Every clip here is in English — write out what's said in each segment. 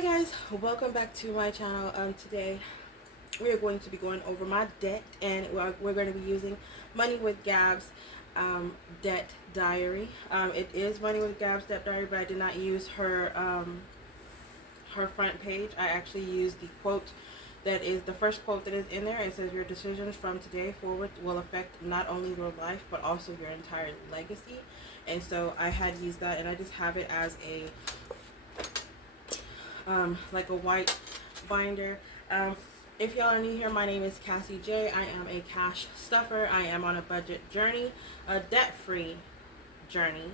Hi guys, welcome back to my channel. Today we are going to be going over my debt, and we're going to be using Money with Gab's debt diary. It is Money with Gab's debt diary, but I did not use her her front page. I actually used the quote that is the first quote that is in there. It says, "Your decisions from today forward will affect not only your life but also your entire legacy." And so I had used that, and I just have it as a like a white binder. If y'all are new here, my name is Cassie J. I am a cash stuffer. I am on a budget journey, a debt-free journey.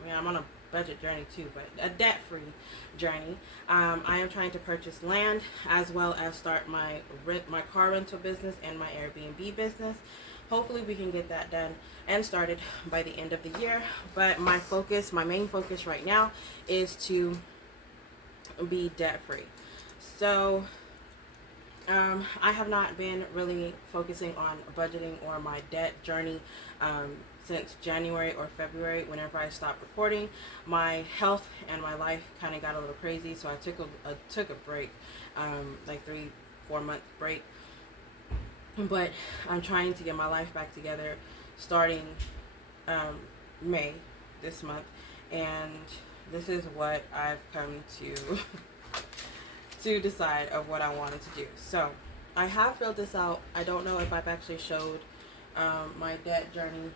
I mean, I'm on a budget journey too, but a debt-free journey. I am trying to purchase land as well as start my car rental business and my Airbnb business. Hopefully we can get that done and started by the end of the year. But my main focus right now is to be debt free. So I have not been really focusing on budgeting or my debt journey since January or February. Whenever I stopped recording, my health and my life kind of got a little crazy, so I took a break, like 3-4 month break. But I'm trying to get my life back together starting May this month, and this is what I've come to decide of what I wanted to do. So I have filled this out. I don't know if I've actually showed my debt journey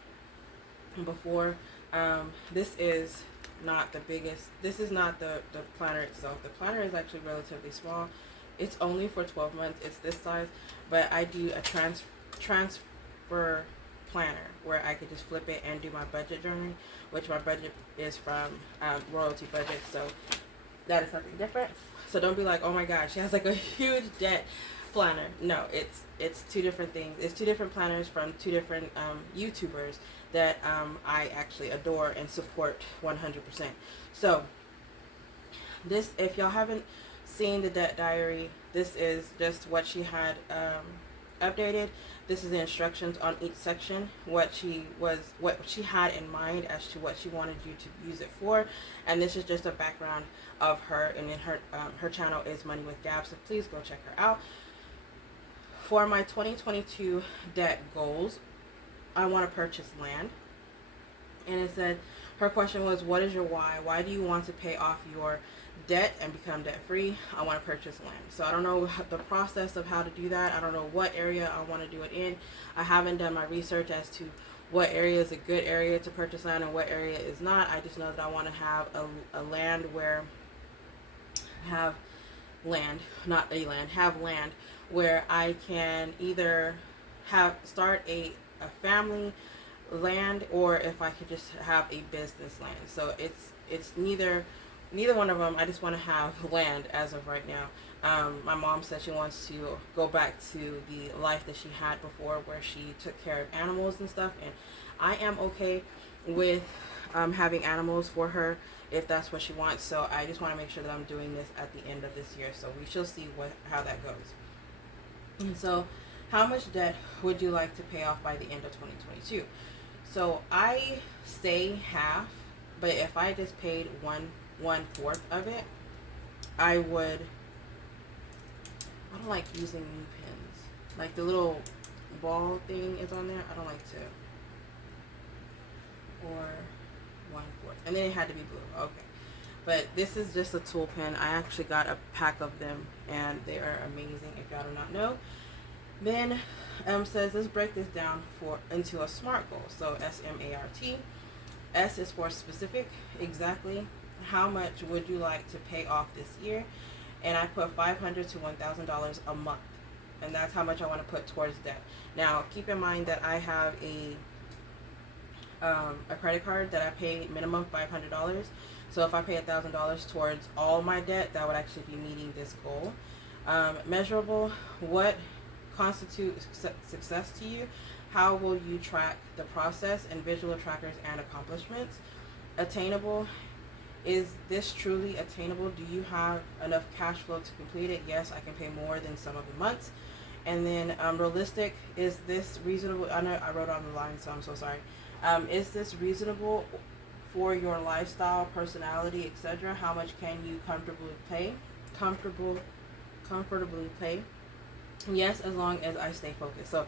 before. This is not the biggest. This is not the planner itself. The planner is actually relatively small. It's only for 12 months. It's this size, but I do a transfer planner where I could just flip it and do my budget journey, which my budget is from Royalty Budget, so that is something different. So don't be like, oh my gosh, she has like a huge debt planner. No, it's two different things. It's two different planners from two different YouTubers that I actually adore and support 100%. So this, if y'all haven't seen the debt diary, this is just what she had updated. This is the instructions on each section, what she had in mind as to what she wanted you to use it for, and this is just a background of her. And then her channel is Money with Gab, so please go check her out. For my 2022 debt goals, I want to purchase land, and it said her question was, what is your why? Why do you want to pay off your debt and become debt free? I want to purchase land. So I don't know the process of how to do that. I don't know what area I want to do it in. I haven't done my research as to what area is a good area to purchase land and what area is not. I just know that I want to have a land where have land where I can either start a family land, or if I could just have a business land. So it's neither one of them. I just want to have land as of right now. My mom said she wants to go back to the life that she had before, where she took care of animals and stuff, and I am okay with having animals for her if that's what she wants. So I just want to make sure that I'm doing this at the end of this year, so we shall see how that goes. And so, how much debt would you like to pay off by the end of 2022? So I say half, but if I just paid one-fourth of it, I don't like using new pens. Like the little ball thing is on there. I don't like to. Or 1/4. And then it had to be blue. Okay. But this is just a tool pen. I actually got a pack of them, and they are amazing if y'all do not know. Then says, let's break this down into a SMART goal. So SMART. S is for specific, exactly how much would you like to pay off this year? And I put $500 to $1,000 a month, and that's how much I want to put towards debt. Now keep in mind that I have a credit card that I pay minimum $500. So if I pay $1,000 towards all my debt, that would actually be meeting this goal. Measurable, what constitutes success to you? How will you track the process and visual trackers and accomplishments? Attainable, is this truly attainable? Do you have enough cash flow to complete it? Yes, I can pay more than some of the months. And then realistic, is this reasonable? I know I wrote on the line, so I'm so sorry. Is this reasonable for your lifestyle, personality, etc.? How much can you comfortably pay? comfortably pay. Yes, as long as I stay focused. So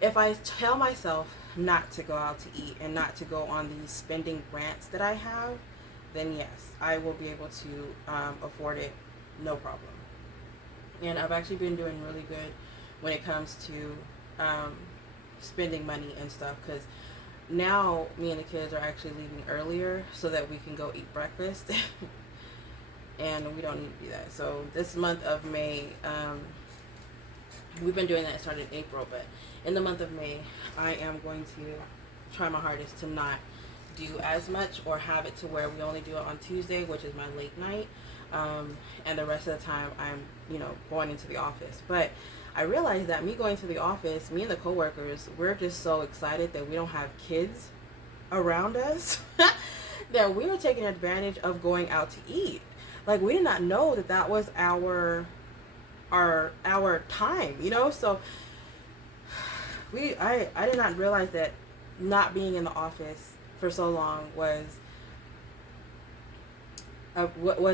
if I tell myself not to go out to eat and not to go on these spending rants that I have, then yes, I will be able to afford it, no problem. And I've actually been doing really good when it comes to spending money and stuff, because now me and the kids are actually leaving earlier so that we can go eat breakfast. And we don't need to do that. So this month of May, we've been doing that. It started in April, but in the month of May, I am going to try my hardest to not do as much, or have it to where we only do it on Tuesday, which is my late night, and the rest of the time I'm going into the office. But I realized that me going to the office, me and the coworkers, we're just so excited that we don't have kids around us that we were taking advantage of going out to eat. Like, we did not know that that was our time, so I did not realize that not being in the office for so long was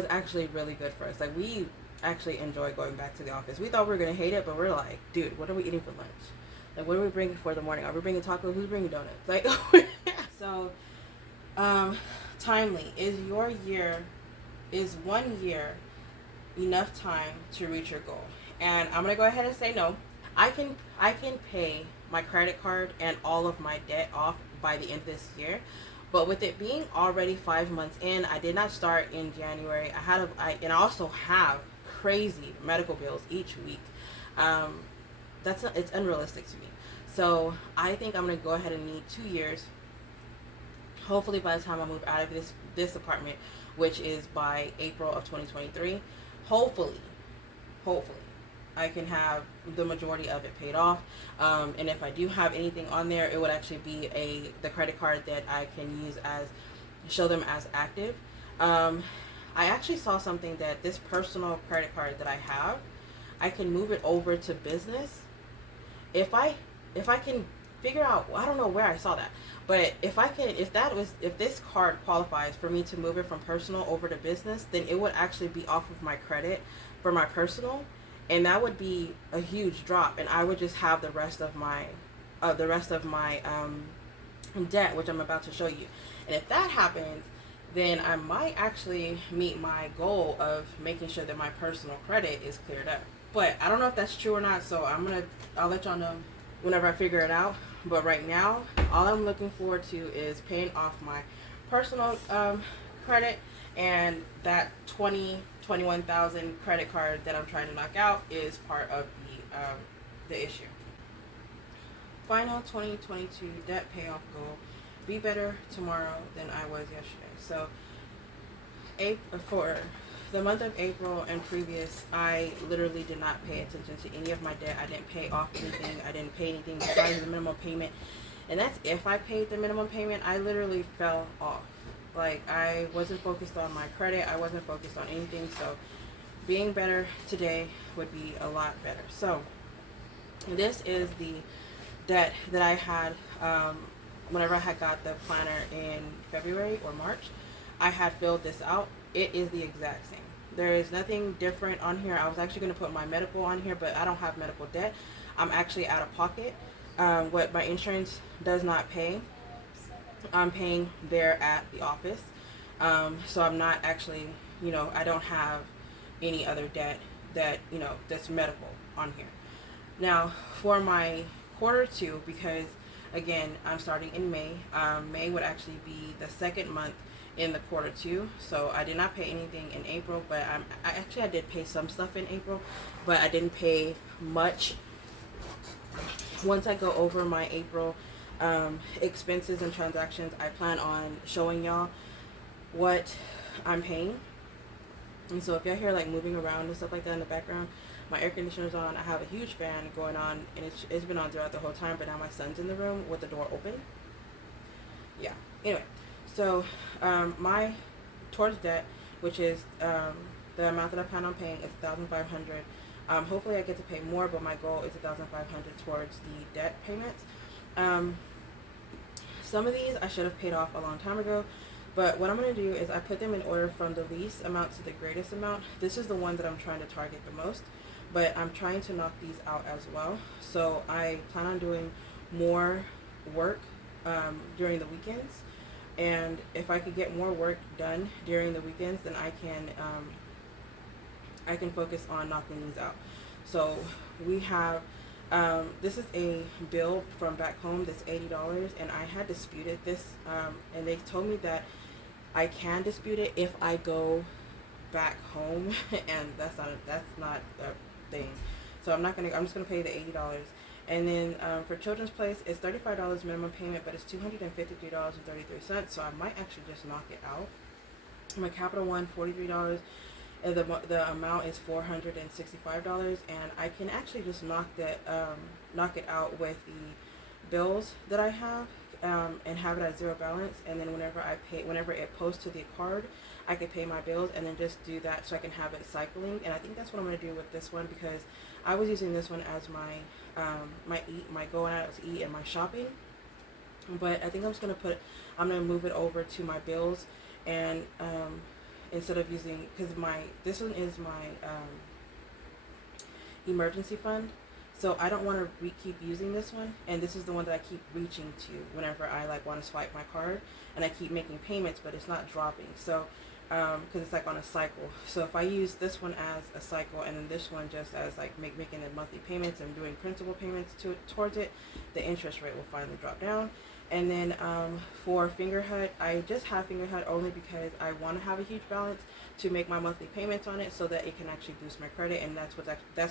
actually really good for us. Like, we actually enjoy going back to the office. We thought we were going to hate it, but we're like, dude, what are we eating for lunch? Like, what are we bringing for the morning? Are we bringing tacos? Who's bringing donuts? Like, so, timely. Is 1 year enough time to reach your goal? And I'm going to go ahead and say no. I can pay my credit card and all of my debt off by the end of this year. But with it being already 5 months in, I did not start in January. I also have crazy medical bills each week. It's unrealistic to me. So I think I'm going to go ahead and need 2 years. Hopefully by the time I move out of this apartment, which is by April of 2023, hopefully, I can have the majority of it paid off. And if I do have anything on there, it would actually be the credit card that I can use show them as active. I actually saw something that this personal credit card that I have, I can move it over to business. If I can figure out, I don't know where I saw that, but if this card qualifies for me to move it from personal over to business, then it would actually be off of my credit for my personal, and that would be a huge drop, and I would just have the rest of my debt, which I'm about to show you. And if that happens, then I might actually meet my goal of making sure that my personal credit is cleared up. But I don't know if that's true or not, so I'll let y'all know whenever I figure it out. But right now, all I'm looking forward to is paying off my personal credit, and that $21,000 credit card that I'm trying to knock out is part of the issue. Final 2022 debt payoff goal: be better tomorrow than I was yesterday. So, for the month of April and previous, I literally did not pay attention to any of my debt. I didn't pay off anything. I didn't pay anything besides the minimum payment. And that's if I paid the minimum payment. I literally fell off. Like, I wasn't focused on my credit. I wasn't focused on anything. So, being better today would be a lot better. So, this is the debt that I had whenever I had got the planner in February or March. I had filled this out. It is the exact same. There is nothing different on here. I was actually going to put my medical on here, but I don't have medical debt. I'm actually out of pocket. What my insurance does not pay, I'm paying there at the office. So I'm not actually, I don't have any other debt that, that's medical on here. Now, for my quarter two, because again, I'm starting in May. May would actually be the second month in the quarter two. So I did not pay anything in April, but I did pay some stuff in April, but I didn't pay much. Once I go over my April expenses and transactions, I plan on showing y'all what I'm paying. And so if y'all hear like moving around and stuff like that in the background, my air conditioner's on. I have a huge fan going on, and it's been on throughout the whole time, but now my son's in the room with the door open. Yeah. Anyway, so my towards debt, which is the amount that I plan on paying, is $1,500. Hopefully I get to pay more, but my goal is $1,500 towards the debt payments. Some of these I should have paid off a long time ago. But what I'm going to do is I put them in order from the least amount to the greatest amount. This is the one that I'm trying to target the most, but I'm trying to knock these out as well. So I plan on doing more work during the weekends. And if I could get more work done during the weekends, then I can focus on knocking these out. So we have, this is a bill from back home that's $80, and I had disputed this, and they told me that I can dispute it if I go back home, and that's not a thing. So I'm just gonna pay the $80. And then for Children's Place, it's $35 minimum payment, but it's $253.33. So I might actually just knock it out. My Capital One, $43, and the amount is $465, and I can actually just knock it out with the bills that I have, and have it at zero balance. And then whenever it posts to the card, I can pay my bills and then just do that, so I can have it cycling. And I think that's what I'm gonna do with this one, because I was using this one as my my going out to eat and my shopping. But I think I'm gonna move it over to my bills, and instead of using, because this one is my emergency fund. So I don't want to keep using this one, and this is the one that I keep reaching to whenever I want to swipe my card, and I keep making payments, but it's not dropping. So because it's on a cycle. So if I use this one as a cycle, and then this one just as making the monthly payments and doing principal payments towards it, the interest rate will finally drop down. And then for Fingerhut, I just have Fingerhut only because I want to have a huge balance to make my monthly payments on it, so that it can actually boost my credit, and that's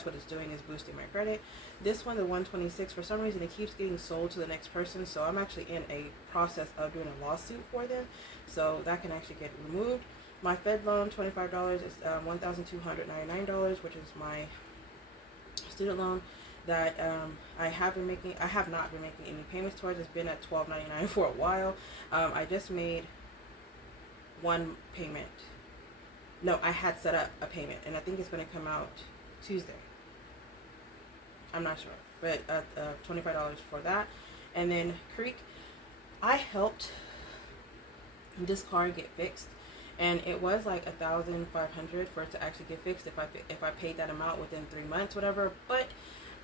what it's doing, is boosting my credit. This one, the 126, for some reason it keeps getting sold to the next person, so I'm actually in a process of doing a lawsuit for them, so that can actually get removed. My Fed loan, $25, is $1,299, which is my student loan that I have not been making any payments towards. It's been at $12.99 for a while. I just made one payment. No, I had set up a payment, and I think it's going to come out Tuesday. I'm not sure, but $25 for that. And then Creek, I helped this car get fixed, and it was $1,500 for it to actually get fixed if I paid that amount within 3 months, whatever. But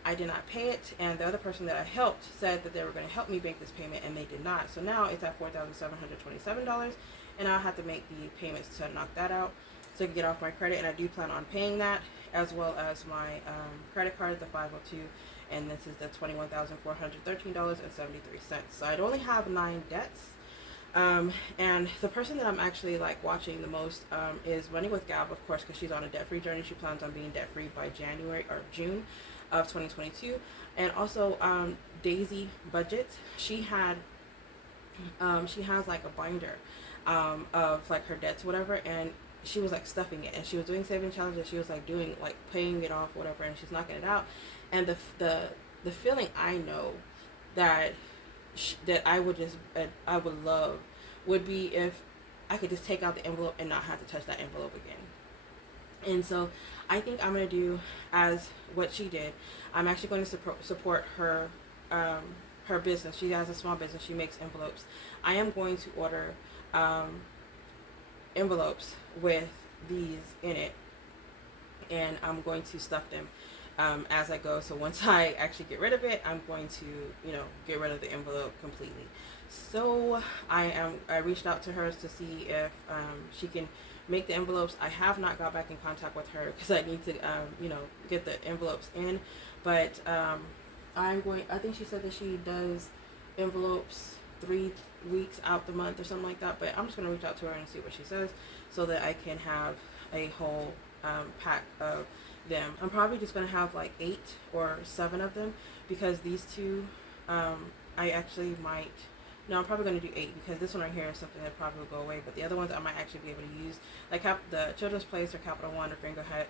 I did not pay it, and the other person that I helped said that they were going to help me make this payment, and they did not. So now it's at $4,727, and I'll have to make the payments to knock that out so I can get off my credit. And I do plan on paying that, as well as my credit card, the 502, and this is the $21,413.73. So I'd only have 9 debts. And the person that I'm actually watching the most is Running with Gab, of course, because she's on a debt-free journey. She plans on being debt-free by June of 2022. And also Daisy Budgetz, she has a binder of her debts, whatever, and she was stuffing it, and she was doing saving challenges. She was doing paying it off, whatever, and she's knocking it out. And the feeling I know that I would love would be if I could just take out the envelope and not have to touch that envelope again. And so I think I'm going to do as what she did. I'm actually going to support her her business. She has a small business. She makes envelopes. I am going to order envelopes with these in it, and I'm going to stuff them as I go. So once I actually get rid of it, I'm going to get rid of the envelope completely. So I reached out to her to see if she can make the envelopes. I have not got back in contact with her because I need to get the envelopes in, but I think she said that she does envelopes 3 weeks out the month or something like that, but I'm just going to reach out to her and see what she says, so that I can have a whole pack of them. I'm probably just going to have 8 or 7 of them, because these two I actually might, no, I'm probably going to do 8, because this one right here is something that probably will go away, but the other ones I might actually be able to use, the Children's Place or Capital One or Fingerhut.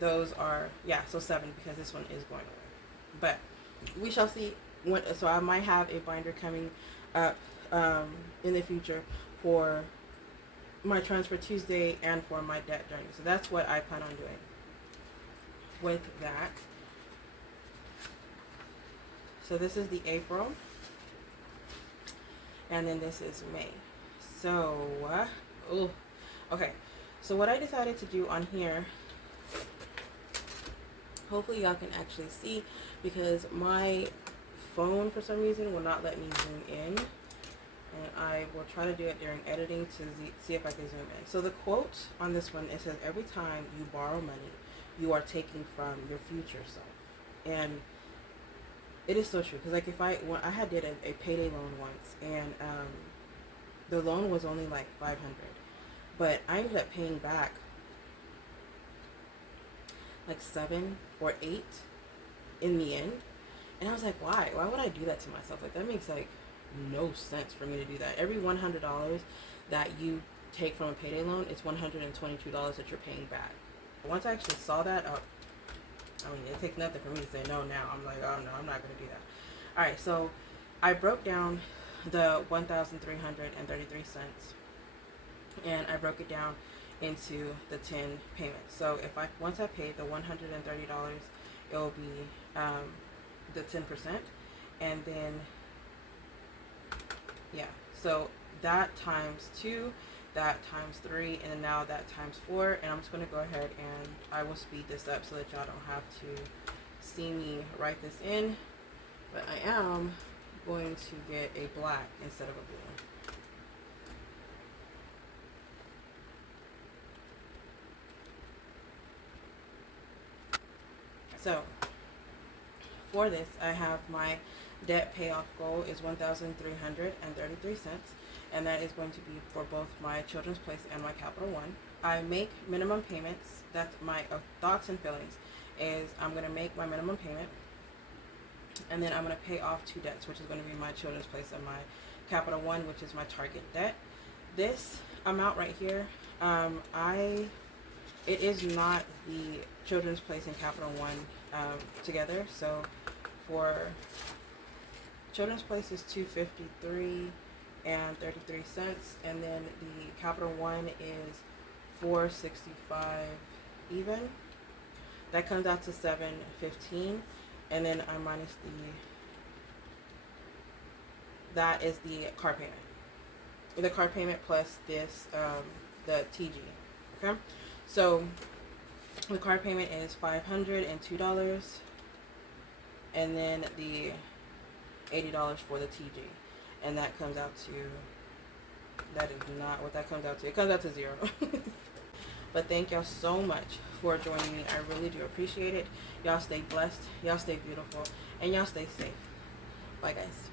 Those are, so 7, because this one is going away, but we shall see. So I might have a binder coming up in the future for my Transfer Tuesday and for my debt journey. So that's what I plan on doing with that. So this is the April, and then this is May. So okay, so what I decided to do on here, hopefully y'all can actually see, because my phone for some reason will not let me zoom in, and I will try to do it during editing to see if I can zoom in. So the quote on this one, it says, every time you borrow money, you are taking from your future self. And it is so true, because like if I had did a payday loan once, and the loan was only like $500, but I ended up paying back like 7 or 8 in the end. And I was like, why would I do that to myself? Like, that makes like no sense for me to do that. Every $100 that you take from a payday loan, it's $122 that you're paying back. Once I actually saw that, I mean, it takes nothing for me to say no now. I'm like, oh no, I'm not going to do that. All right, so I broke down the 1,333 cents, and I broke it down into the 10 payments. So if once I paid the $130, it will be the 10%, and then so that times 2, that times 3, and then now that times 4. And I'm just going to go ahead and I will speed this up so that y'all don't have to see me write this in, but I am going to get a black instead of a blue. So for this, I have my debt payoff goal is 1,333 cents, and that is going to be for both my Children's Place and my Capital One. I make minimum payments. That's my thoughts and feelings. Is I'm going to make my minimum payment, and then I'm going to pay off 2 debts, which is going to be my Children's Place and my Capital One, which is my target debt. This amount right here, it is not the Children's Place and Capital One together. So for Children's Place is $253 and 33 cents, and then the Capital One is $465 even. That comes out to $715, and then I minus that is the car payment. The car payment plus this the TG. Okay, so the car payment is $502, and then the $80 for the TG, and that comes out to, that is not what that comes out to. It comes out to 0. But thank y'all so much for joining me. I really do appreciate it. Y'all stay blessed, y'all stay beautiful, and y'all stay safe. Bye guys.